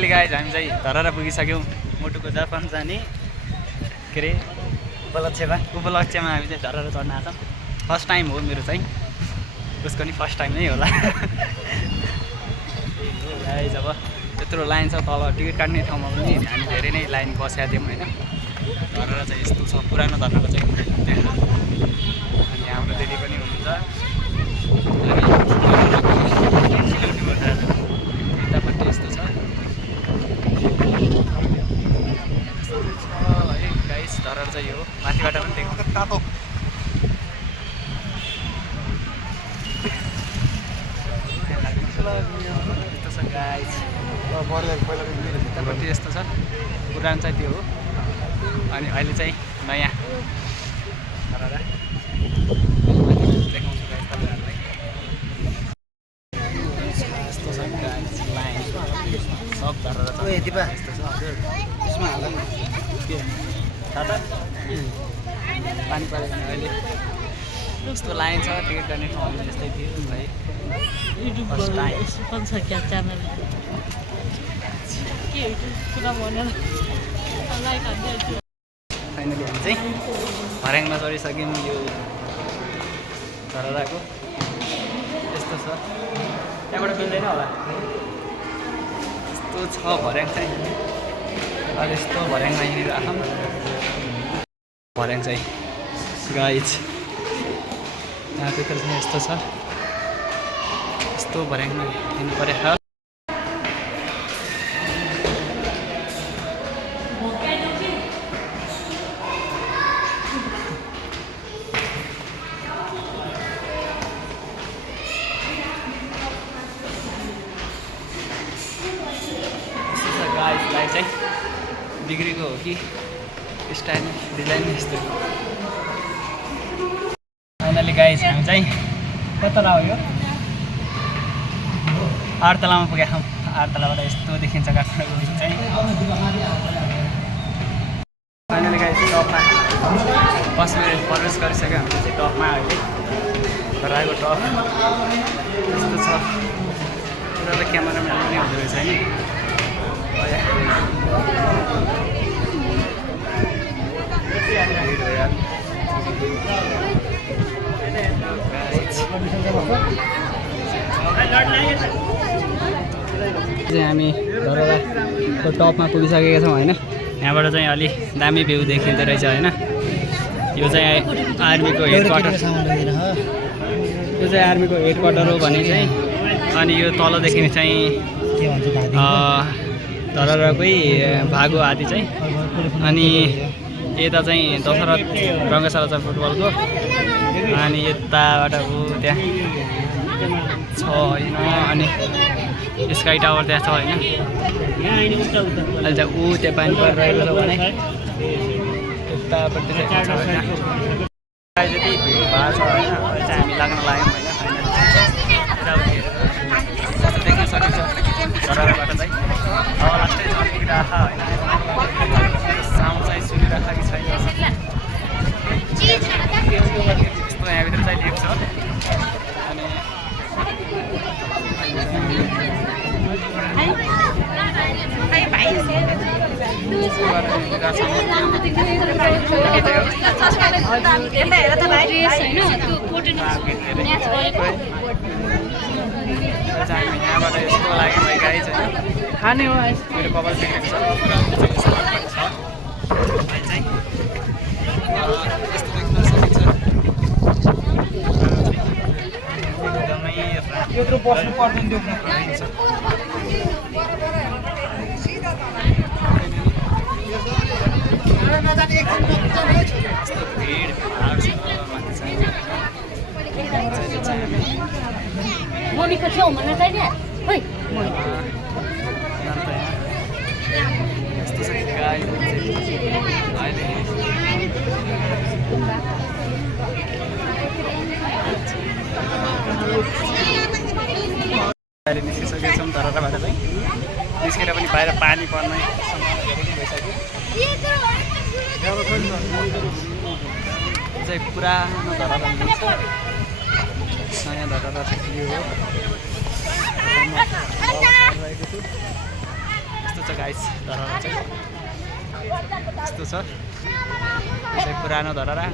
Guys हामी चाहिँ धरहरा पुगिसक्यौँ। मुटुको जापान जाने के अरे उपलक्ष्यमा हामी चाहिँ धरहरा चढ्न आछौँ। फर्स्ट टाइम हो मेरो चाहिँ, उसको नि फर्स्ट टाइम नै होला। गाइज अब यत्रो लाइन छ तल टिकट काट्ने ठाउँमा पनि हामी धेरै नै लाइन बसेका थियौँ होइन। धरहरा चाहिँ यस्तो छ, पुरानो धरहरा चाहिँ त्यहाँ। अनि हाम्रो दिदी पनि हुनुहुन्छ। यतापट्टि यस्तो छ है गाइस, धरहरा चाहिँ यो माथिबाट पनि देख्नु तातो। यस्तो छ गाइस, यतापट्टि यस्तो छ, पुरानो चाहिँ त्यो हो। अनि अहिले चाहिँ नयाँ धरहरा देखाउँछु गाइस तपाईँहरूलाई। यस्तो छ गाइस लाइन, सब धरहरा छ यस्तो छ। हजुर यसमा हाल के थाहा छ पानी परेको अहिले यस्तो लाइन छ। टिकट गर्ने ठाउँ यस्तै थियो भाइ। फर्स्ट टाइम पनि छ क्या च्यानल के कुरा भनेर लाइक हान्दिहाल्छु। फाइनली हामी चाहिँ भर्याङमा चढिसक्यौँ। यो धरहराको यस्तो छ, त्यहाँबाट मिल्दैन होला। यस्तो छ भर्याङ चाहिँ। अहिले यस्तो भर्याङमा यहाँनिर आँखौँ भर्याङ चाहिँ गाइज यहाँ त्यता चाहिँ यस्तो छ। यस्तो भर्याङमा हिँड्नु पऱ्यो। लाइट चाहिँ बिग्रेको हो कि स्टाइल डिजाइन यस्तो। फाइनली गाइज हामी चाहिँ कता हो यो 8 तलामा पुगेका छौँ। 8 तलाबाट यस्तो देखिन्छ काठमाडौँ चाहिँ। फाइनली गाइज टपमा प्रवेश गरिसक्यो हामीले चाहिँ टपमा। अहिले धरहराको टप यस्तो छ। पुरा क्यामेराम्यान पनि हुँदो रहेछ नि। हामी धरहराको टपमा पुगिसकेका छौँ होइन। यहाँबाट चाहिँ अलि दामी भ्यू देखिँदो रहेछ होइन। यो चाहिँ आर्मीको हेडक्वार्टर, यो चाहिँ आर्मीको हेडक्वार्टर हो भने चाहिँ। अनि यो तलदेखि चाहिँ धरहराकै भागो आदि चाहिँ। अनि यता चाहिँ दशरथ रङ्गशाला छ फुटबलको। अनि यताबाट ऊ त्यहाँ छ होइन। अनि स्काई टावर त्यहाँ छ होइन। अहिले चाहिँ ऊ त्यहाँ पानी परिरहेको छ भने यतापट्टि चाहिँ छ होइन। जति भिड भएको छ होइन। अहिले चाहिँ हामी लाग्न लाग्यौँ होइन। कस्तो देख्न सकिन्छ धरहराबाट चाहिँ। अब लास्टै चढिरहेको होइन। साउन्ड चाहिँ सुनिरहेको कि छैन यस्तो यहाँभित्र चाहिँ लिएको छ। अनि यहाँबाट यस्तो लाग्यो भाइ गाइज होइन। खाने हो मेरो कपाल बिग्रेको छ। चाहिँ यस्तो देख्न सकिन्छ। एकदमै यत्रो बस्नु पर्दैन देख्नु पाइन्छ। यस्तो भिड भाड छ माथि चाहिँ। मम्मीको छेउमा नचाहिने खोइ यस्तो छ गाइस अहिले निस्किसकेका छौँ धरहराबाट चाहिँ। निस्केर पनि बाहिर पानी पर्ने धेरै नै भइसक्यो। यो चाहिँ पुरानो धरहरा हुन्छ। नयाँ धरहरा चाहिँ यो हो। रहेको छु गाइस धरहरा चाहिँ यस्तो छ। पुरानो धरहरा